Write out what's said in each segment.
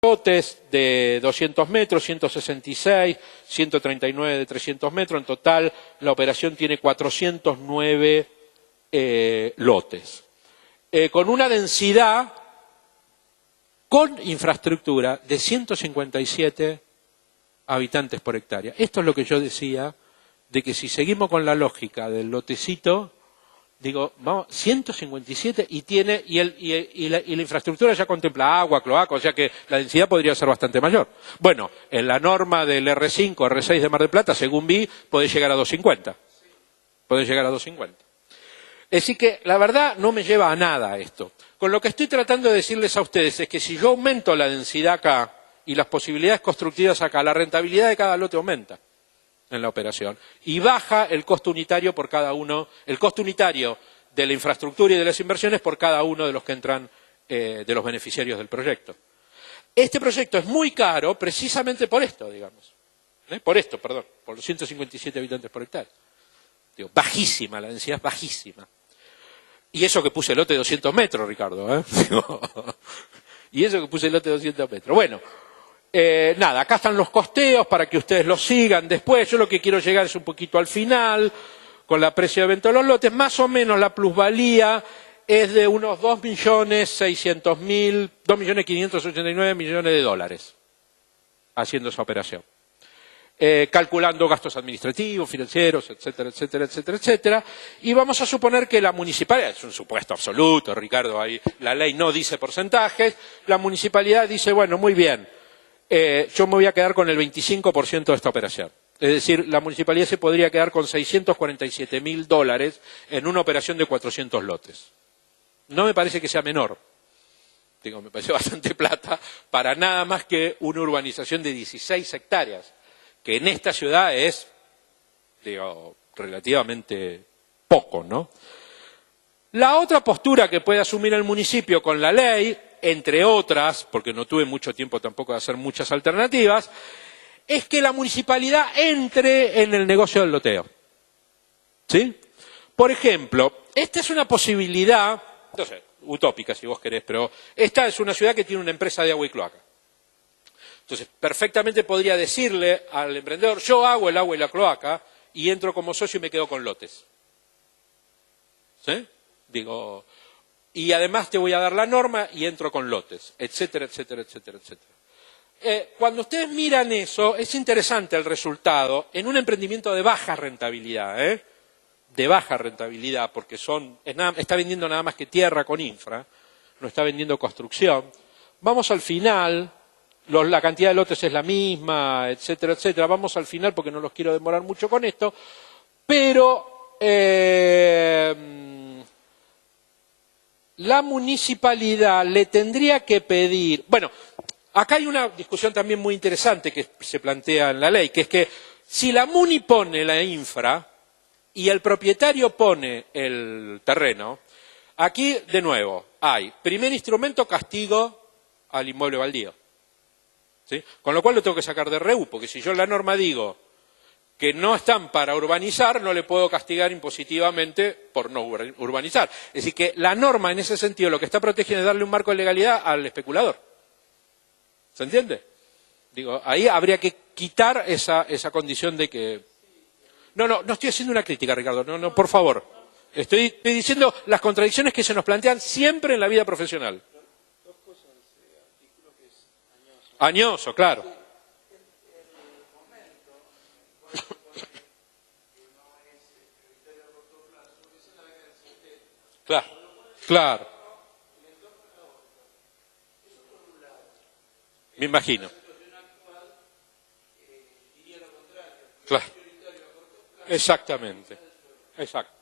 lotes de 200 metros, 166, 139 de 300 metros. En total, la operación tiene 409 lotes. Con una densidad, con infraestructura, de 157 habitantes por hectárea. Esto es lo que yo decía, de que si seguimos con la lógica del lotecito, digo, vamos, 157 y la infraestructura ya contempla agua, cloaca, o sea que la densidad podría ser bastante mayor. Bueno, en la norma del R5, R6 de Mar del Plata, según vi, puede llegar a 250. Puede llegar a 250. Es decir que la verdad no me lleva a nada esto. Con lo que estoy tratando de decirles a ustedes es que si yo aumento la densidad acá y las posibilidades constructivas acá, la rentabilidad de cada lote aumenta en la operación y baja el costo unitario por cada uno, el costo unitario de la infraestructura y de las inversiones por cada uno de los que entran, de los beneficiarios del proyecto. Este proyecto es muy caro precisamente por esto, digamos. Por esto, perdón, por los 157 habitantes por hectárea. Digo, bajísima, la densidad es bajísima. Y eso que puse el lote de 200 metros, Ricardo. Y eso que puse el lote de 200 metros. Bueno, nada, acá están los costeos para que ustedes los sigan después. Yo lo que quiero llegar es un poquito al final, con la precio de venta de los lotes. Más o menos la plusvalía es de unos 2.600.000, 2.589 millones de dólares, haciendo esa operación. Calculando gastos administrativos, financieros, etcétera, etcétera, etcétera, etcétera. Y vamos a suponer que la municipalidad, es un supuesto absoluto, Ricardo, ahí la ley no dice porcentajes, la municipalidad dice, bueno, muy bien, yo me voy a quedar con el 25% de esta operación. Es decir, la municipalidad se podría quedar con $647.000 en una operación de 400 lotes. No me parece que sea menor. Digo, me parece bastante plata para nada más que una urbanización de 16 hectáreas. Que en esta ciudad es, digo, relativamente poco, ¿no? La otra postura que puede asumir el municipio con la ley, entre otras, porque no tuve mucho tiempo tampoco de hacer muchas alternativas, es que la municipalidad entre en el negocio del loteo. ¿Sí? Por ejemplo, esta es una posibilidad, no sé, utópica si vos querés, pero esta es una ciudad que tiene una empresa de agua y cloaca. Entonces, perfectamente podría decirle al emprendedor, yo hago el agua y la cloaca y entro como socio y me quedo con lotes. ¿Sí? Digo, y además te voy a dar la norma y entro con lotes, etcétera, etcétera, etcétera, etcétera. Cuando ustedes miran eso, es interesante el resultado en un emprendimiento de baja rentabilidad, de baja rentabilidad, porque está vendiendo nada más que tierra con infra, no está vendiendo construcción. Vamos al final. La cantidad de lotes es la misma, etcétera, etcétera. Vamos al final porque no los quiero demorar mucho con esto, pero la municipalidad le tendría que pedir... Bueno, acá hay una discusión también muy interesante que se plantea en la ley, que es que si la MUNI pone la infra y el propietario pone el terreno, aquí de nuevo hay primer instrumento castigo al inmueble baldío. ¿Sí? Con lo cual lo tengo que sacar de REU, porque si yo en la norma digo que no están para urbanizar, no le puedo castigar impositivamente por no urbanizar. Es decir, que la norma en ese sentido lo que está protegiendo es darle un marco de legalidad al especulador. ¿Se entiende? Digo, ahí habría que quitar esa condición de que... No estoy haciendo una crítica, Ricardo, no, por favor. Estoy diciendo las contradicciones que se nos plantean siempre en la vida profesional. Añoso, claro. Claro, claro. Me imagino. Claro. Exactamente. Exacto.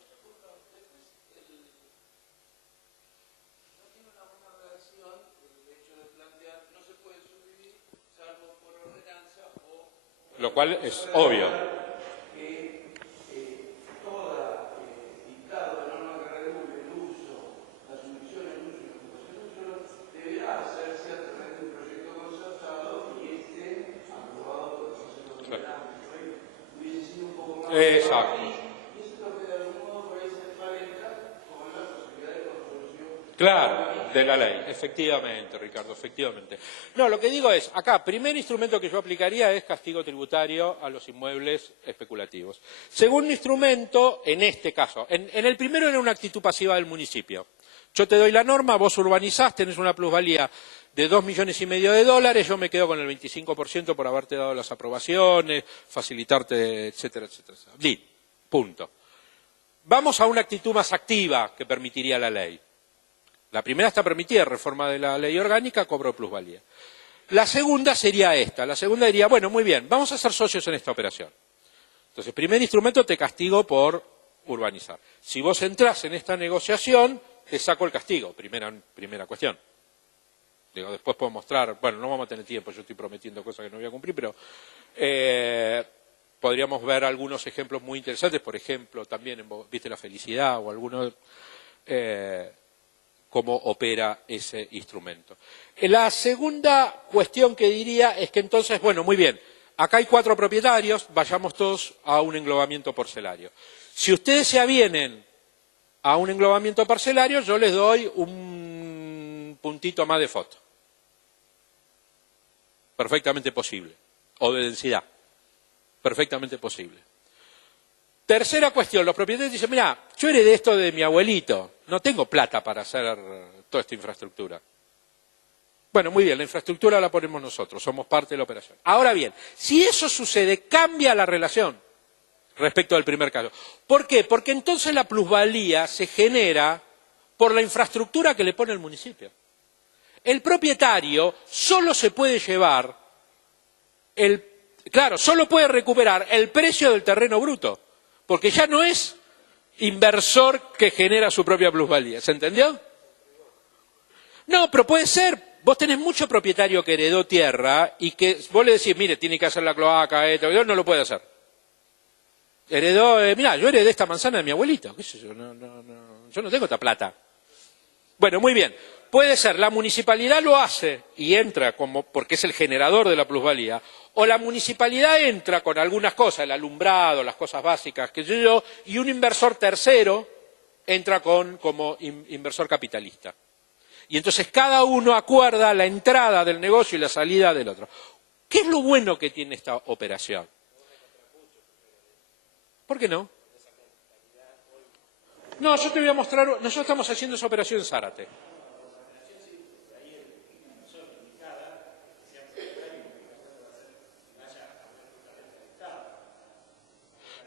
Lo cual es obvio. Exacto. Claro, De la ley, efectivamente, Ricardo, efectivamente. No, lo que digo es, acá, primer instrumento que yo aplicaría es castigo tributario a los inmuebles especulativos. Segundo instrumento, en este caso, en el primero era una actitud pasiva del municipio. Yo te doy la norma, vos urbanizás, tenés una plusvalía de $2,5 millones de dólares, yo me quedo con el 25% por haberte dado las aprobaciones, facilitarte, etcétera, etcétera. Punto. Vamos a una actitud más activa que permitiría la ley. La primera está permitida, reforma de la ley orgánica, cobro de plusvalía. La segunda sería esta. La segunda diría, bueno, muy bien, vamos a ser socios en esta operación. Entonces, primer instrumento, te castigo por urbanizar. Si vos entrás en esta negociación, te saco el castigo, primera cuestión. Digo, después puedo mostrar, bueno, no vamos a tener tiempo, yo estoy prometiendo cosas que no voy a cumplir, pero podríamos ver algunos ejemplos muy interesantes, por ejemplo, también, viste la felicidad o algunos, cómo opera ese instrumento. La segunda cuestión que diría es que entonces, bueno, muy bien, acá hay 4 propietarios, vayamos todos a un englobamiento parcelario. Si ustedes se avienen a un englobamiento parcelario, yo les doy un puntito más de foto. Perfectamente posible. O de densidad. Perfectamente posible. Tercera cuestión, los propietarios dicen, mira, yo heredé esto de mi abuelito, no tengo plata para hacer toda esta infraestructura. Bueno, muy bien, la infraestructura la ponemos nosotros, somos parte de la operación. Ahora bien, si eso sucede, cambia la relación respecto al primer caso. ¿Por qué? Porque entonces la plusvalía se genera por la infraestructura que le pone el municipio. El propietario solo se puede llevar, solo puede recuperar el precio del terreno bruto, porque ya no es inversor que genera su propia plusvalía. ¿Se entendió? No, pero puede ser. Vos tenés mucho propietario que heredó tierra y que vos le decís, mire, tiene que hacer la cloaca, esto, no lo puede hacer. Heredó, mira, yo heredé esta manzana de mi abuelito, qué sé yo, yo no tengo esta plata. Bueno, muy bien, puede ser, la municipalidad lo hace y entra como porque es el generador de la plusvalía, o la municipalidad entra con algunas cosas, el alumbrado, las cosas básicas, que yo, y un inversor tercero entra como inversor capitalista. Y entonces cada uno acuerda la entrada del negocio y la salida del otro. ¿Qué es lo bueno que tiene esta operación? ¿Por qué no? No, yo te voy a mostrar, nosotros estamos haciendo esa operación en Zárate.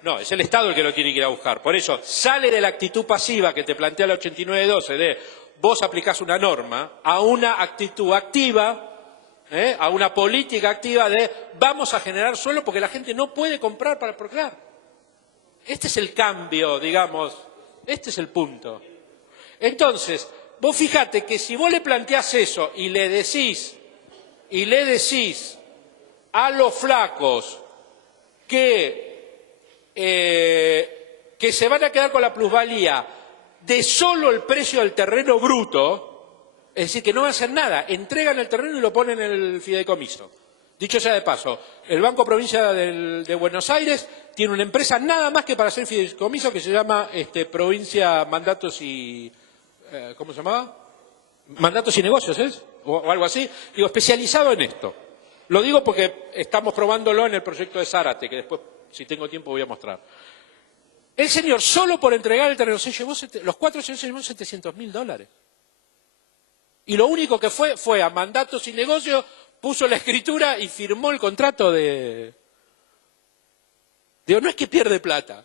No, es el Estado el que lo tiene que ir a buscar. Por eso, sale de la actitud pasiva que te plantea la 8912 de vos aplicás una norma a una actitud activa, a una política activa de vamos a generar suelo porque la gente no puede comprar para procrear. Este es el cambio, digamos, este es el punto. Entonces, vos fíjate que si vos le planteás eso y le decís a los flacos que se van a quedar con la plusvalía de solo el precio del terreno bruto, es decir, que no van a hacer nada, entregan el terreno y lo ponen en el fideicomiso. Dicho sea de paso, el Banco Provincia de Buenos Aires tiene una empresa nada más que para hacer fideicomiso que se llama Provincia Mandatos y... ¿cómo se llamaba? Mandatos y Negocios, ¿es? O algo así. Digo, especializado en esto. Lo digo porque estamos probándolo en el proyecto de Zárate, que después, si tengo tiempo, voy a mostrar. El señor, solo por entregar el terreno, se llevó los 4 señores se llevaron $700.000. Y lo único que fue a Mandatos y Negocios, puso la escritura y firmó el contrato de... Digo, no es que pierde plata.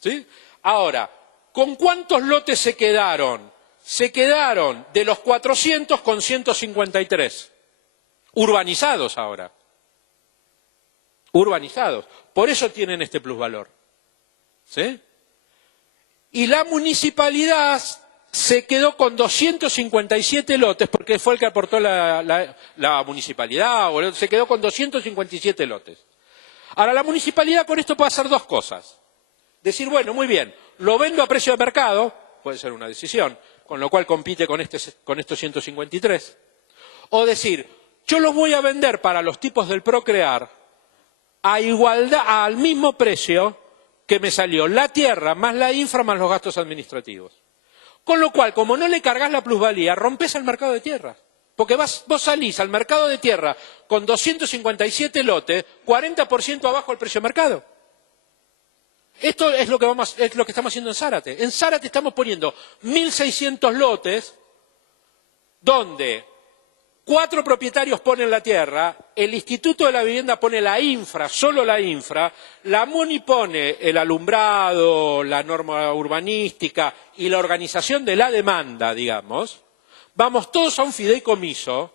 ¿Sí? Ahora, ¿con cuántos lotes se quedaron? Se quedaron de los 400 con 153. Urbanizados ahora. Urbanizados. Por eso tienen este plusvalor. ¿Sí? Y la municipalidad se quedó con 257 lotes, porque fue el que aportó la municipalidad, o se quedó con 257 lotes. Ahora, la municipalidad con esto puede hacer dos cosas. Decir, bueno, muy bien, lo vendo a precio de mercado, puede ser una decisión, con lo cual compite con estos 153. O decir, yo los voy a vender para los tipos del Procrear a igualdad, al mismo precio que me salió la tierra, más la infra, más los gastos administrativos. Con lo cual, como no le cargas la plusvalía, rompes el mercado de tierras. Porque vos salís al mercado de tierra con 257 lotes, 40% abajo del precio de mercado. Esto es lo que estamos haciendo en Zárate. En Zárate estamos poniendo 1.600 lotes donde 4 propietarios ponen la tierra, el Instituto de la Vivienda pone la infra, solo la infra, la MUNI pone el alumbrado, la norma urbanística y la organización de la demanda, digamos. Vamos todos a un fideicomiso,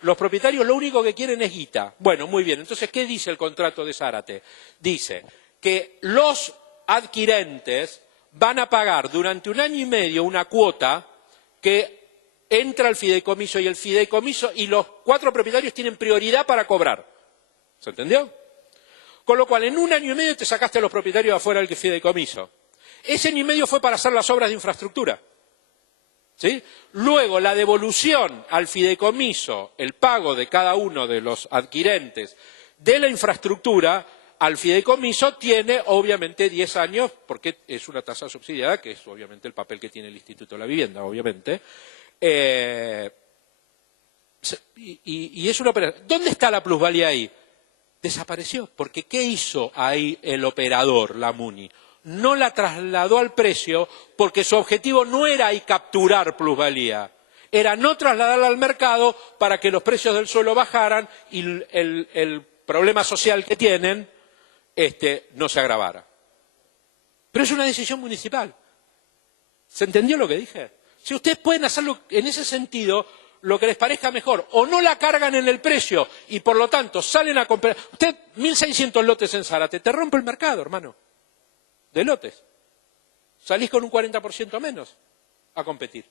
los propietarios lo único que quieren es guita. Bueno, muy bien, entonces, ¿qué dice el contrato de Zárate? Dice que los adquirentes van a pagar durante 1 año y medio una cuota que entra al fideicomiso y los 4 propietarios tienen prioridad para cobrar. ¿Se entendió? Con lo cual, en 1 año y medio te sacaste a los propietarios de afuera del fideicomiso. Ese año y medio fue para hacer las obras de infraestructura. ¿Sí? Luego, la devolución al fideicomiso, el pago de cada uno de los adquirentes de la infraestructura al fideicomiso tiene obviamente 10 años, porque es una tasa subsidiada, que es obviamente el papel que tiene el Instituto de la Vivienda, obviamente. Y es una operación. ¿Dónde está la plusvalía ahí? Desapareció, porque ¿qué hizo ahí el operador, la MUNI? No la trasladó al precio porque su objetivo no era ahí capturar plusvalía, era no trasladarla al mercado para que los precios del suelo bajaran y el problema social que tienen no se agravara. Pero es una decisión municipal. ¿Se entendió lo que dije? Si ustedes pueden hacerlo en ese sentido, lo que les parezca mejor, o no la cargan en el precio y por lo tanto salen a comprar. Usted, 1.600 lotes en Zárate, te rompe el mercado, hermano, de lotes. Salís con un 40% menos a competir.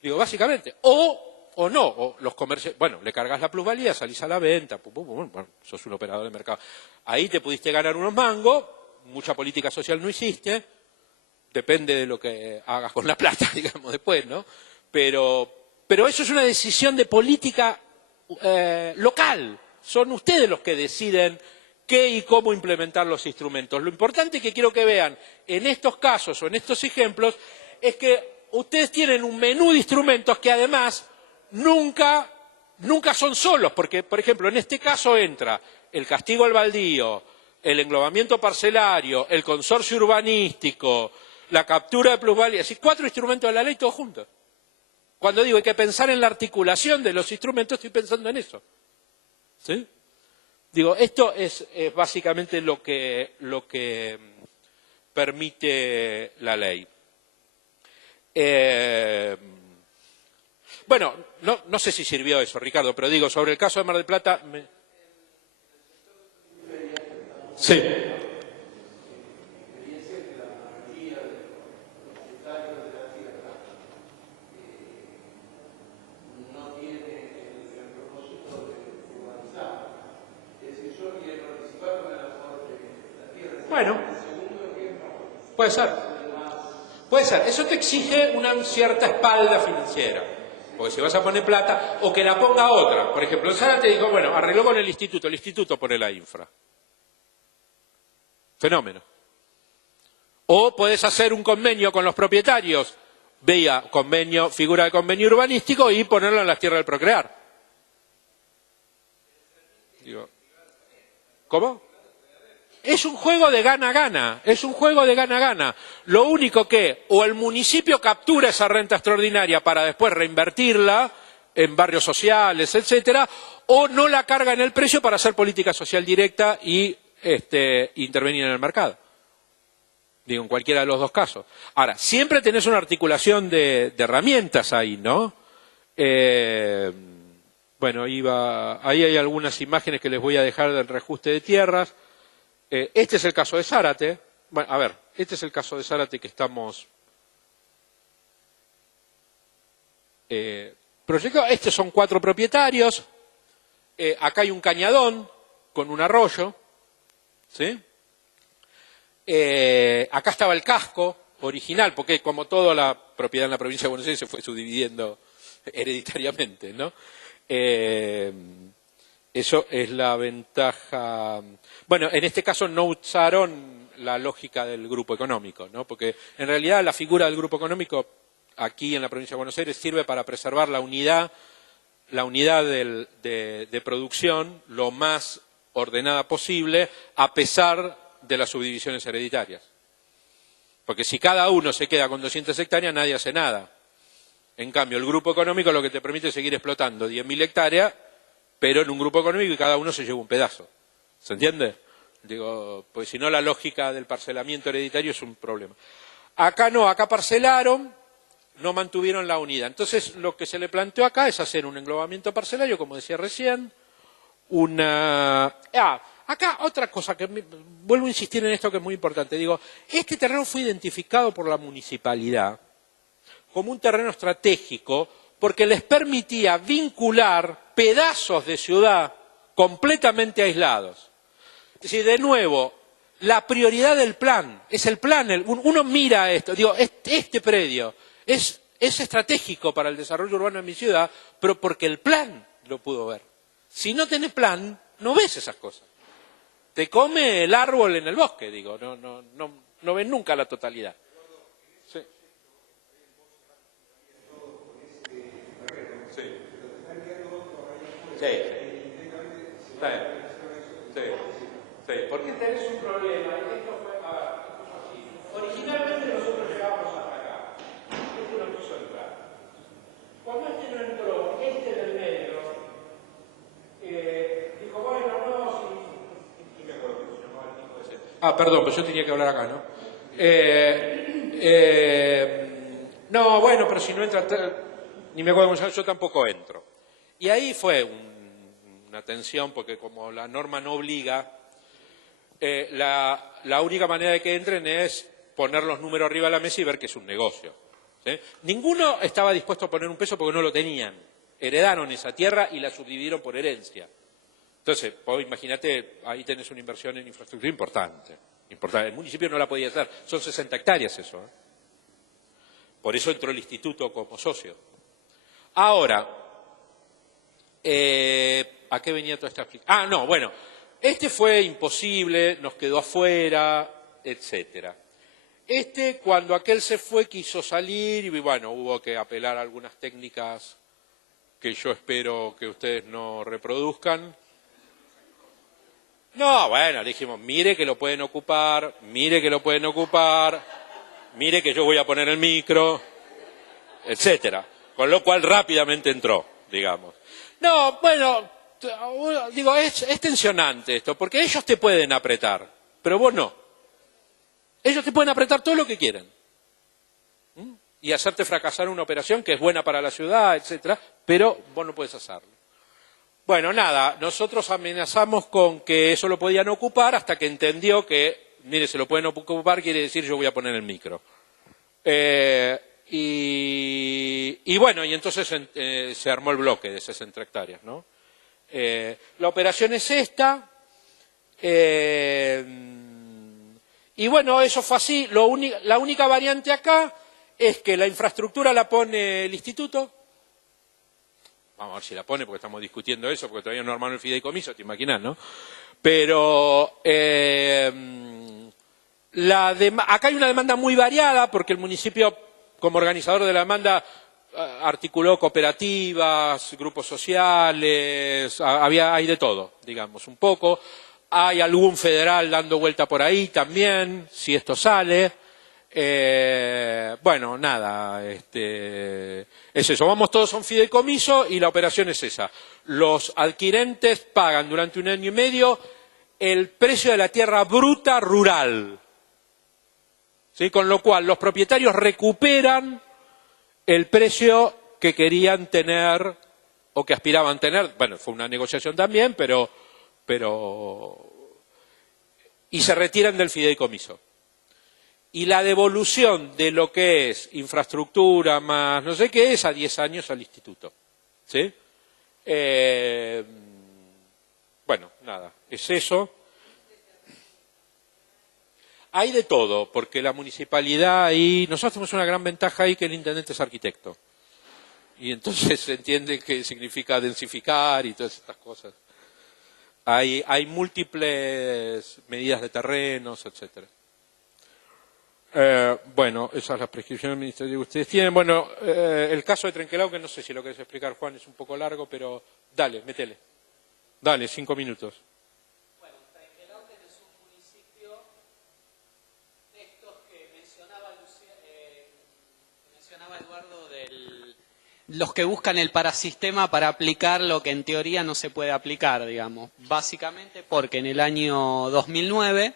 Digo, básicamente, o no, o los comercios, bueno, le cargas la plusvalía, salís a la venta, bueno, sos un operador de mercado. Ahí te pudiste ganar unos mangos, mucha política social no hiciste, depende de lo que hagas con la plata, digamos, después, ¿no? Pero eso es una decisión de política local. Son ustedes los que deciden qué y cómo implementar los instrumentos. Lo importante que quiero que vean en estos casos o en estos ejemplos es que ustedes tienen un menú de instrumentos que además nunca son solos, porque, por ejemplo, en este caso entra el castigo al baldío, el englobamiento parcelario, el consorcio urbanístico, la captura de plusvalía, es decir, 4 instrumentos de la ley todos juntos. Cuando digo hay que pensar en la articulación de los instrumentos, estoy pensando en eso. ¿Sí? Digo, esto es básicamente lo que permite la ley. Bueno, no sé si sirvió eso, Ricardo, pero digo, sobre el caso de Mar del Plata... Sí. Bueno, puede ser. Puede ser. Eso te exige una cierta espalda financiera. Porque si vas a poner plata, o que la ponga otra. Por ejemplo, el Zárate dijo, bueno, arregló con el instituto pone la infra. Fenómeno. O puedes hacer un convenio con los propietarios, vía convenio, figura de convenio urbanístico y ponerlo en las tierras del procrear. Digo, ¿cómo? Es un juego de gana-gana, es un juego de gana-gana. Lo único que o el municipio captura esa renta extraordinaria para después reinvertirla en barrios sociales, etcétera, o no la carga en el precio para hacer política social directa y intervenir en el mercado. Digo, en cualquiera de los dos casos. Ahora, siempre tenés una articulación de herramientas ahí, ¿no? Bueno, ahí hay algunas imágenes que les voy a dejar del reajuste de tierras. Este es el caso de Zárate. Bueno, a ver, este es el caso de Zárate que estamos proyectando. Estos son 4 propietarios. Acá hay un cañadón con un arroyo. ¿Sí? Acá estaba el casco original, porque como toda la propiedad en la provincia de Buenos Aires se fue subdividiendo hereditariamente, ¿no? Eso es la ventaja. Bueno, en este caso no usaron la lógica del grupo económico, ¿no? Porque en realidad la figura del grupo económico aquí en la provincia de Buenos Aires sirve para preservar la unidad de producción lo más ordenada posible, a pesar de las subdivisiones hereditarias. Porque si cada uno se queda con 200 hectáreas, nadie hace nada. En cambio, el grupo económico lo que te permite es seguir explotando 10.000 hectáreas, pero en un grupo económico y cada uno se lleva un pedazo. ¿Se entiende? Digo, pues si no, la lógica del parcelamiento hereditario es un problema. Acá no, acá parcelaron, no mantuvieron la unidad. Entonces, lo que se le planteó acá es hacer un englobamiento parcelario, como decía recién, acá otra cosa, que vuelvo a insistir en esto que es muy importante. Digo, este terreno fue identificado por la municipalidad como un terreno estratégico porque les permitía vincular pedazos de ciudad completamente aislados. Es decir, de nuevo, la prioridad del plan, es el plan, uno mira esto, digo, este predio es estratégico para el desarrollo urbano de mi ciudad, pero porque el plan lo pudo ver. Si no tenés plan, no ves esas cosas. Te come el árbol en el bosque, digo, no ves nunca la totalidad. Sí. Sí. Sí. Sí. Porque tenés un problema. Esto fue, esto fue así. Originalmente nosotros llegamos hasta acá. Este no quiso entrar. Cuando este no entró, este del medio, dijo, bueno, no, sí. Y me acuerdo que se llamaba el tipo ese. Perdón, pues yo tenía que hablar acá, ¿no? No, bueno, pero si no entra, ni me acuerdo, yo tampoco entro. Y ahí fue una tensión, porque como la norma no obliga, la única manera de que entren es poner los números arriba de la mesa y ver que es un negocio. ¿Sí? Ninguno estaba dispuesto a poner un peso porque no lo tenían. Heredaron esa tierra y la subdividieron por herencia. Entonces, imagínate, ahí tenés una inversión en infraestructura importante. El municipio no la podía hacer. Son 60 hectáreas eso. Por eso entró el instituto como socio. Ahora, ¿a qué venía toda esta explicación? No, bueno, este fue imposible, nos quedó afuera, etcétera. Cuando aquel se fue, quiso salir y bueno, hubo que apelar a algunas técnicas que yo espero que ustedes no reproduzcan. No, bueno, dijimos, mire que lo pueden ocupar, mire que lo pueden ocupar, mire que yo voy a poner el micro, etcétera. Con lo cual rápidamente entró, digamos. No, bueno, digo, es tensionante esto, porque ellos te pueden apretar, pero vos no. Ellos te pueden apretar todo lo que quieren. Y hacerte fracasar una operación que es buena para la ciudad, etcétera, pero vos no puedes hacerlo. Bueno, nada, nosotros amenazamos con que eso lo podían ocupar hasta que entendió que, mire, se lo pueden ocupar, quiere decir yo voy a poner el micro. Y bueno, y entonces se armó el bloque de 60 hectáreas, ¿no? La operación es esta, y bueno, eso fue así. La única variante acá es que la infraestructura la pone el instituto. Vamos a ver si la pone, porque estamos discutiendo eso, porque todavía no armaron el fideicomiso, te imaginas, ¿no? Pero acá hay una demanda muy variada, porque el municipio, como organizador de la demanda, articuló cooperativas, grupos sociales, hay de todo, digamos, un poco. Hay algún federal dando vuelta por ahí también, si esto sale. Bueno, nada, es eso, vamos todos a un fideicomiso y la operación es esa. Los adquirentes pagan durante 1 año y medio el precio de la tierra bruta rural, ¿sí? Con lo cual los propietarios recuperan el precio que querían tener o que aspiraban a tener. Bueno, fue una negociación también, pero y se retiran del fideicomiso. Y la devolución de lo que es infraestructura más no sé qué es a 10 años al instituto. ¿Sí? Bueno, nada, es eso. Hay de todo, porque la municipalidad ahí, nosotros tenemos una gran ventaja ahí que el intendente es arquitecto. Y entonces se entiende que significa densificar y todas estas cosas. Hay múltiples medidas de terrenos, etcétera. Bueno, esa es la prescripción administrativa que ustedes tienen. Bueno, el caso de Trenquelao, que no sé si lo querés explicar, Juan, es un poco largo, pero dale, métele. Dale, 5 minutos. Bueno, Trenquelao es un municipio de estos que mencionaba Eduardo, los que buscan el parasistema para aplicar lo que en teoría no se puede aplicar, digamos. Básicamente porque en el año 2009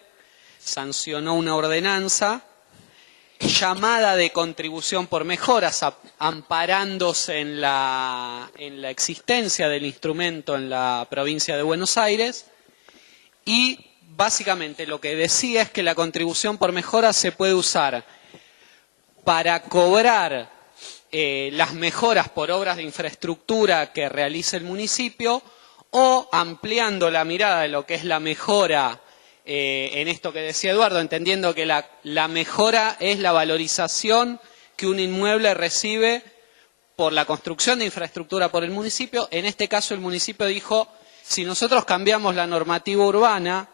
sancionó una ordenanza llamada de contribución por mejoras, amparándose en la existencia del instrumento en la provincia de Buenos Aires, y básicamente lo que decía es que la contribución por mejoras se puede usar para cobrar las mejoras por obras de infraestructura que realice el municipio, o ampliando la mirada de lo que es la mejora, en esto que decía Eduardo, entendiendo que la mejora es la valorización que un inmueble recibe por la construcción de infraestructura por el municipio. En este caso el municipio dijo, si nosotros cambiamos la normativa urbana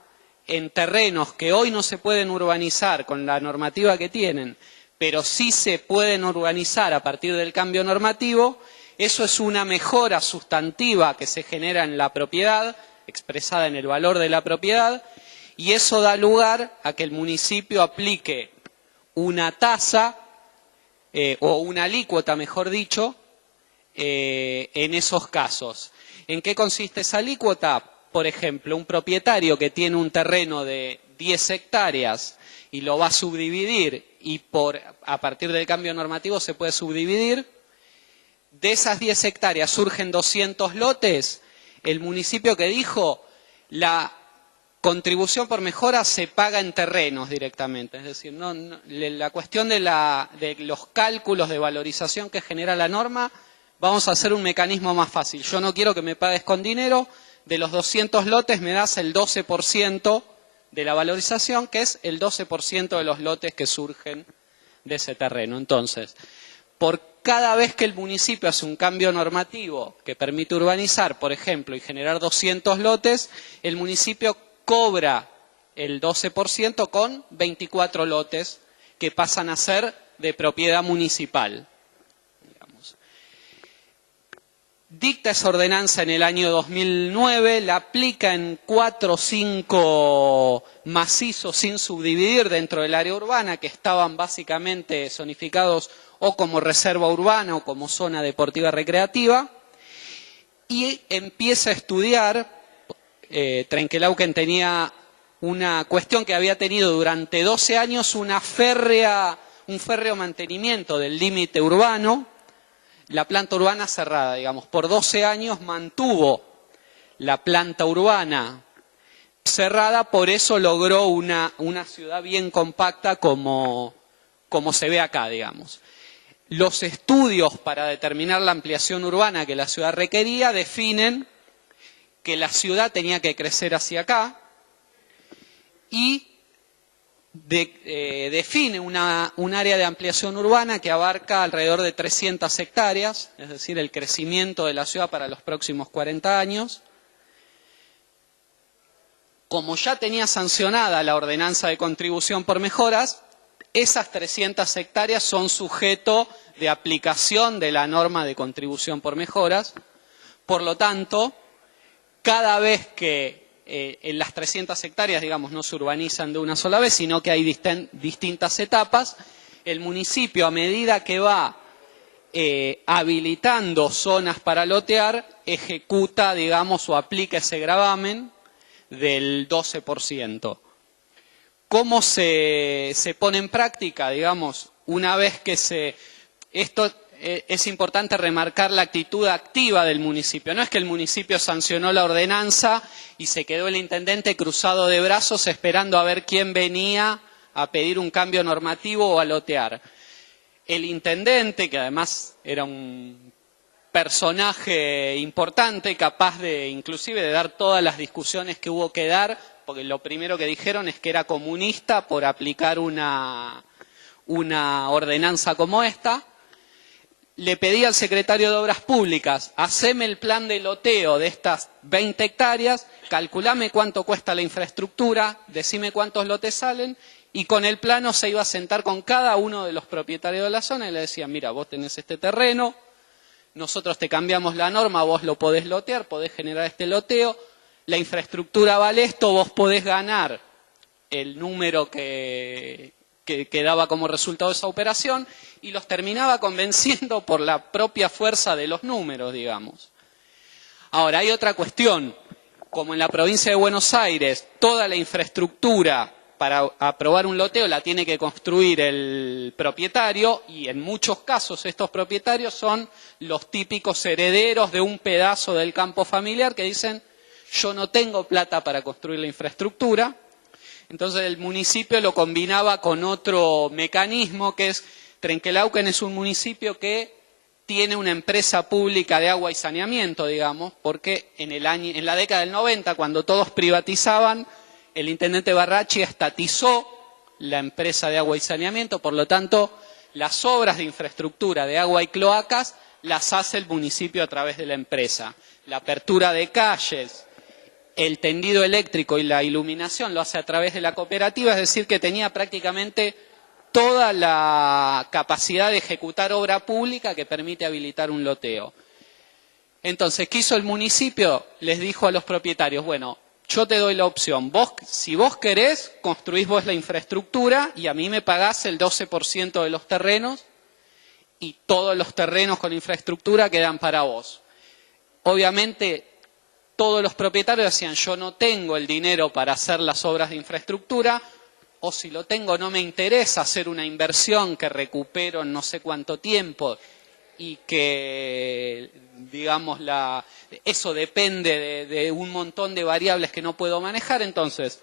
en terrenos que hoy no se pueden urbanizar con la normativa que tienen, pero sí se pueden urbanizar a partir del cambio normativo, eso es una mejora sustantiva que se genera en la propiedad, expresada en el valor de la propiedad, y eso da lugar a que el municipio aplique una tasa, o una alícuota, mejor dicho, en esos casos. ¿En qué consiste esa alícuota? Por ejemplo, un propietario que tiene un terreno de 10 hectáreas y lo va a subdividir, y a partir del cambio normativo se puede subdividir, de esas 10 hectáreas surgen 200 lotes, el municipio que dijo, la contribución por mejora se paga en terrenos directamente, es decir, la cuestión de los cálculos de valorización que genera la norma, vamos a hacer un mecanismo más fácil. Yo no quiero que me pagues con dinero, de los 200 lotes me das el 12% de la valorización, que es el 12% de los lotes que surgen de ese terreno. Entonces, por cada vez que el municipio hace un cambio normativo que permite urbanizar, por ejemplo, y generar 200 lotes, el municipio cobra el 12% con 24 lotes que pasan a ser de propiedad municipal. Digamos. Dicta esa ordenanza en el año 2009, la aplica en 4 o 5 macizos sin subdividir dentro del área urbana, que estaban básicamente zonificados o como reserva urbana o como zona deportiva recreativa, y empieza a estudiar. Trenquelauquen tenía una cuestión que había tenido durante 12 años un férreo mantenimiento del límite urbano, la planta urbana cerrada, digamos. Por 12 años mantuvo la planta urbana cerrada, por eso logró una ciudad bien compacta como se ve acá, digamos. Los estudios para determinar la ampliación urbana que la ciudad requería definen que la ciudad tenía que crecer hacia acá, y define un área de ampliación urbana que abarca alrededor de 300 hectáreas, es decir, el crecimiento de la ciudad para los próximos 40 años. Como ya tenía sancionada la ordenanza de contribución por mejoras, esas 300 hectáreas son sujeto de aplicación de la norma de contribución por mejoras. Por lo tanto, cada vez que en las 300 hectáreas, digamos, no se urbanizan de una sola vez, sino que hay distintas etapas, el municipio, a medida que va habilitando zonas para lotear, ejecuta, digamos, o aplica ese gravamen del 12%. ¿Cómo se pone en práctica? Digamos, una vez que esto es importante remarcar la actitud activa del municipio. No es que el municipio sancionó la ordenanza y se quedó el intendente cruzado de brazos esperando a ver quién venía a pedir un cambio normativo o a lotear. El intendente, que además era un personaje importante, capaz de inclusive de dar todas las discusiones que hubo que dar, porque lo primero que dijeron es que era comunista por aplicar una ordenanza como esta, le pedí al secretario de Obras Públicas, haceme el plan de loteo de estas 20 hectáreas, calculame cuánto cuesta la infraestructura, decime cuántos lotes salen y con el plano se iba a sentar con cada uno de los propietarios de la zona y le decían, mira, vos tenés este terreno, nosotros te cambiamos la norma, vos lo podés lotear, podés generar este loteo, la infraestructura vale esto, vos podés ganar el número que daba como resultado esa operación, y los terminaba convenciendo por la propia fuerza de los números, digamos. Ahora, hay otra cuestión. Como en la provincia de Buenos Aires, toda la infraestructura para aprobar un loteo la tiene que construir el propietario, y en muchos casos estos propietarios son los típicos herederos de un pedazo del campo familiar que dicen, yo no tengo plata para construir la infraestructura. Entonces el municipio lo combinaba con otro mecanismo, que es, Trenquelauquen es un municipio que tiene una empresa pública de agua y saneamiento, digamos, porque en la década del 90, cuando todos privatizaban, el intendente Barrachi estatizó la empresa de agua y saneamiento, por lo tanto, las obras de infraestructura de agua y cloacas las hace el municipio a través de la empresa. La apertura de calles, el tendido eléctrico y la iluminación lo hace a través de la cooperativa, es decir, que tenía prácticamente toda la capacidad de ejecutar obra pública que permite habilitar un loteo. Entonces, ¿qué hizo el municipio? Les dijo a los propietarios, bueno, yo te doy la opción, si vos querés, construís vos la infraestructura y a mí me pagás el 12% de los terrenos y todos los terrenos con infraestructura quedan para vos. Obviamente, todos los propietarios decían, yo no tengo el dinero para hacer las obras de infraestructura, o si lo tengo no me interesa hacer una inversión que recupero en no sé cuánto tiempo y que, digamos, eso depende de un montón de variables que no puedo manejar. Entonces,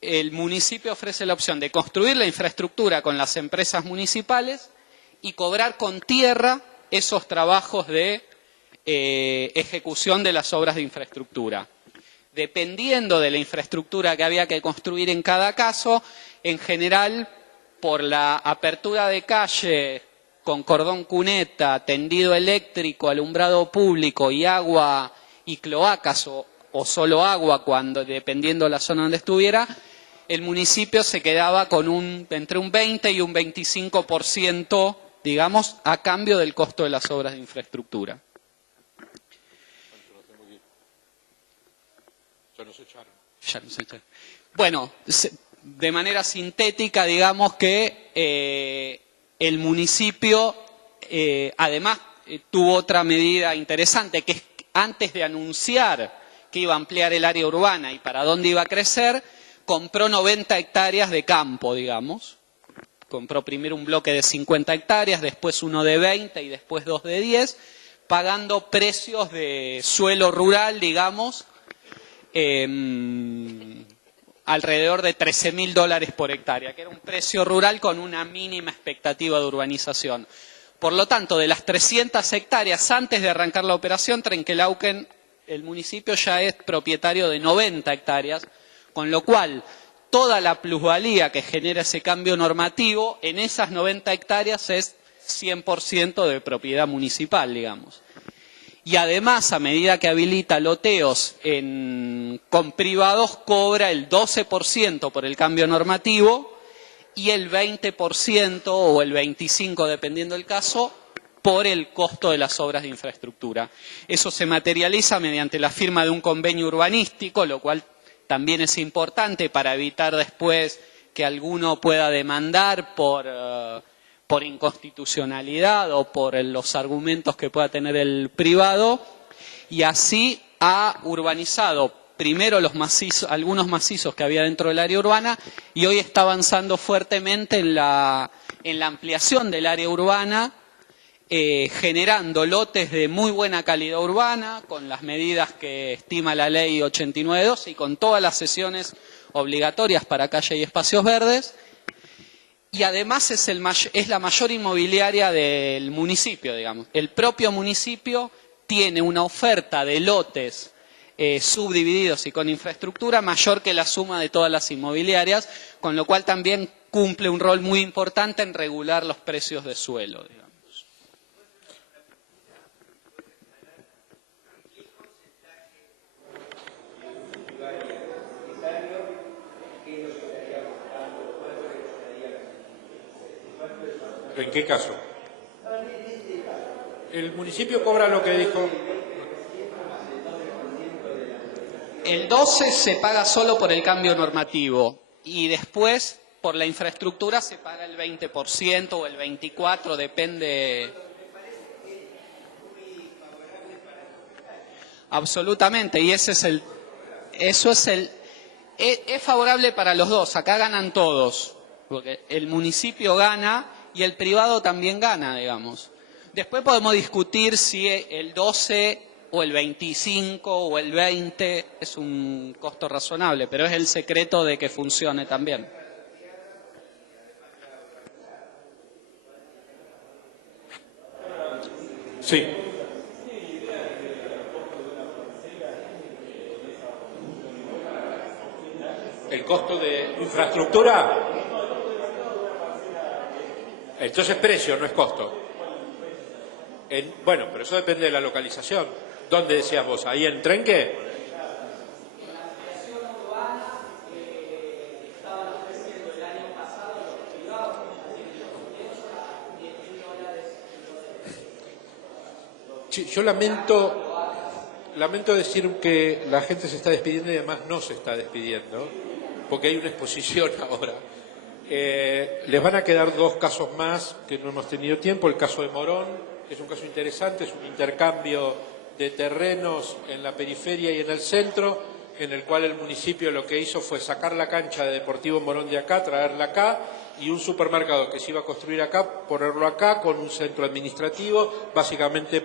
el municipio ofrece la opción de construir la infraestructura con las empresas municipales y cobrar con tierra esos trabajos de ejecución de las obras de infraestructura. Dependiendo de la infraestructura que había que construir en cada caso, en general, por la apertura de calle con cordón cuneta, tendido eléctrico, alumbrado público y agua y cloacas o solo agua, dependiendo de la zona donde estuviera, el municipio se quedaba con entre un 20 y un 25%, digamos, a cambio del costo de las obras de infraestructura. Ya nos echaron. Bueno, de manera sintética, digamos que el municipio, además, tuvo otra medida interesante, que es que antes de anunciar que iba a ampliar el área urbana y para dónde iba a crecer, compró 90 hectáreas de campo, digamos. Compró primero un bloque de 50 hectáreas, después uno de 20 y después dos de 10, pagando precios de suelo rural, digamos, alrededor de $13.000 por hectárea, que era un precio rural con una mínima expectativa de urbanización. Por lo tanto, de las 300 hectáreas antes de arrancar la operación, Trenquelauquen, el municipio ya es propietario de 90 hectáreas, con lo cual toda la plusvalía que genera ese cambio normativo en esas 90 hectáreas es 100% de propiedad municipal, digamos. Y además, a medida que habilita loteos con privados, cobra el 12% por el cambio normativo y el 20% o el 25%, dependiendo del caso, por el costo de las obras de infraestructura. Eso se materializa mediante la firma de un convenio urbanístico, lo cual también es importante para evitar después que alguno pueda demandar por inconstitucionalidad o por los argumentos que pueda tener el privado, y así ha urbanizado primero algunos macizos que había dentro del área urbana, y hoy está avanzando fuertemente en la ampliación del área urbana, generando lotes de muy buena calidad urbana, con las medidas que estima la ley 89.2 y con todas las sesiones obligatorias para calle y espacios verdes. Y además es la mayor inmobiliaria del municipio, digamos. El propio municipio tiene una oferta de lotes subdivididos y con infraestructura mayor que la suma de todas las inmobiliarias, con lo cual también cumple un rol muy importante en regular los precios de suelo, digamos. ¿En qué caso? El municipio cobra lo que dijo. El 12 se paga solo por el cambio normativo y después por la infraestructura se paga el 20% o el 24%, depende. Absolutamente, y es favorable para los dos, acá ganan todos, porque el municipio gana y el privado también gana, digamos. Después podemos discutir si el 12 o el 25 o el 20 es un costo razonable, pero es el secreto de que funcione también. Sí. El costo de infraestructura. Entonces precio, no es costo. Bueno, pero eso depende de la localización. ¿Dónde decías vos? ¿Ahí en Trenque? Sí, yo lamento decir que la gente se está despidiendo y además no se está despidiendo, porque hay una exposición ahora. Les van a quedar dos casos más que no hemos tenido tiempo. El caso de Morón es un caso interesante, es un intercambio de terrenos en la periferia y en el centro, en el cual el municipio lo que hizo fue sacar la cancha de Deportivo Morón de acá, traerla acá, y un supermercado que se iba a construir acá, ponerlo acá, con un centro administrativo, básicamente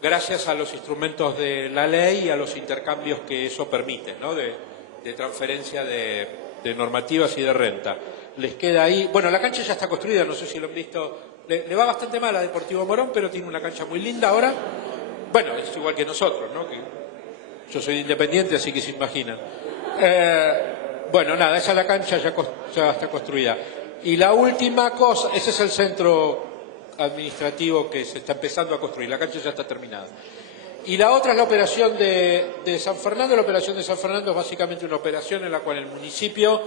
gracias a los instrumentos de la ley y a los intercambios que eso permite, ¿no? de transferencia de normativas y de renta. Les queda ahí, bueno, la cancha ya está construida, no sé si lo han visto, le va bastante mal a Deportivo Morón, pero tiene una cancha muy linda ahora. Bueno, es igual que nosotros, ¿no? Que yo soy independiente, así que se imaginan. Bueno, nada, esa la cancha ya está construida. Y la última cosa, ese es el centro administrativo que se está empezando a construir, la cancha ya está terminada. Y la otra es la operación de San Fernando. La operación de San Fernando es básicamente una operación en la cual el municipio,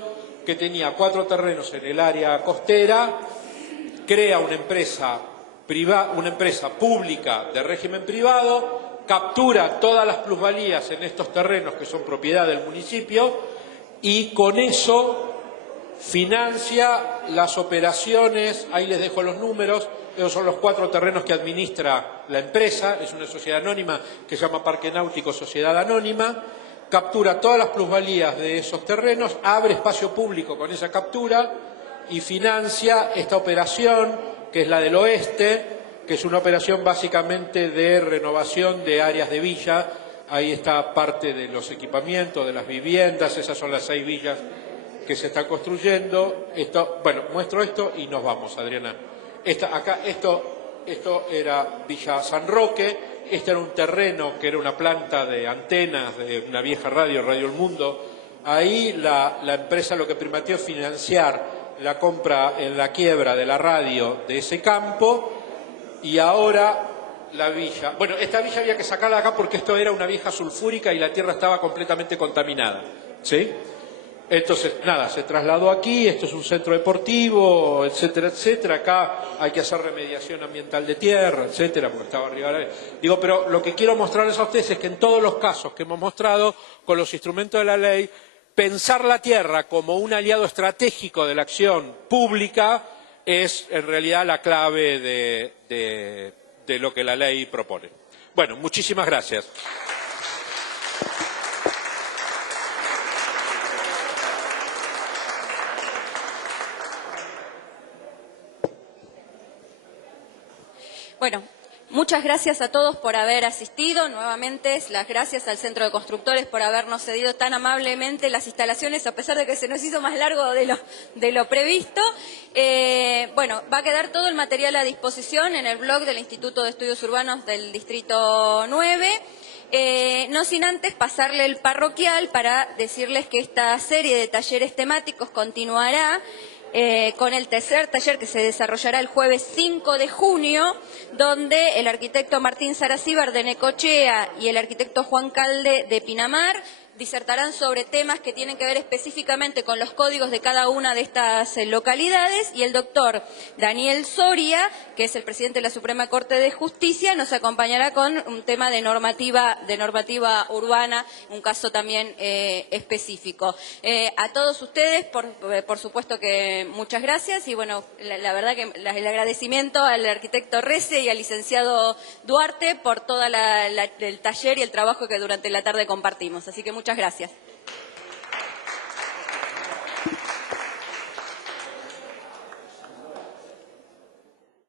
que tenía 4 terrenos en el área costera, crea una empresa pública de régimen privado, captura todas las plusvalías en estos terrenos que son propiedad del municipio y con eso financia las operaciones. Ahí les dejo los números. Esos son los 4 terrenos que administra la empresa, es una sociedad anónima que se llama Parque Náutico Sociedad Anónima, captura todas las plusvalías de esos terrenos, abre espacio público con esa captura y financia esta operación, que es la del oeste, que es una operación básicamente de renovación de áreas de villa. Ahí está parte de los equipamientos, de las viviendas, esas son las 6 villas que se están construyendo. Bueno, muestro esto y nos vamos, Adriana. Esto era Villa San Roque, este era un terreno que era una planta de antenas de una vieja Radio El Mundo. Ahí la empresa lo que prometió es financiar la compra en la quiebra de la radio de ese campo, y ahora la villa. Bueno, esta villa había que sacarla de acá porque esto era una vieja sulfúrica y la tierra estaba completamente contaminada, ¿sí? Entonces, nada, se trasladó aquí, esto es un centro deportivo, etcétera, etcétera. Acá hay que hacer remediación ambiental de tierra, etcétera, porque estaba arriba de la... Digo, pero lo que quiero mostrarles a ustedes es que en todos los casos que hemos mostrado, con los instrumentos de la ley, pensar la tierra como un aliado estratégico de la acción pública es en realidad la clave de lo que la ley propone. Bueno, muchísimas gracias. Bueno, muchas gracias a todos por haber asistido. Nuevamente, las gracias al Centro de Constructores por habernos cedido tan amablemente las instalaciones, a pesar de que se nos hizo más largo de lo previsto. Bueno, va a quedar todo el material a disposición en el blog del Instituto de Estudios Urbanos del Distrito 9. No sin antes pasarle el parroquial para decirles que esta serie de talleres temáticos continuará con el tercer taller que se desarrollará el jueves 5 de junio, donde el arquitecto Martín Saracíbar de Necochea y el arquitecto Juan Calde de Pinamar disertarán sobre temas que tienen que ver específicamente con los códigos de cada una de estas localidades, y el doctor Daniel Soria, que es el presidente de la Suprema Corte de Justicia, nos acompañará con un tema de normativa urbana, un caso también específico. A todos ustedes, por supuesto que muchas gracias, y bueno, la verdad que el agradecimiento al arquitecto Rece y al licenciado Duarte por todo el taller y el trabajo que durante la tarde compartimos. Así que muchas gracias.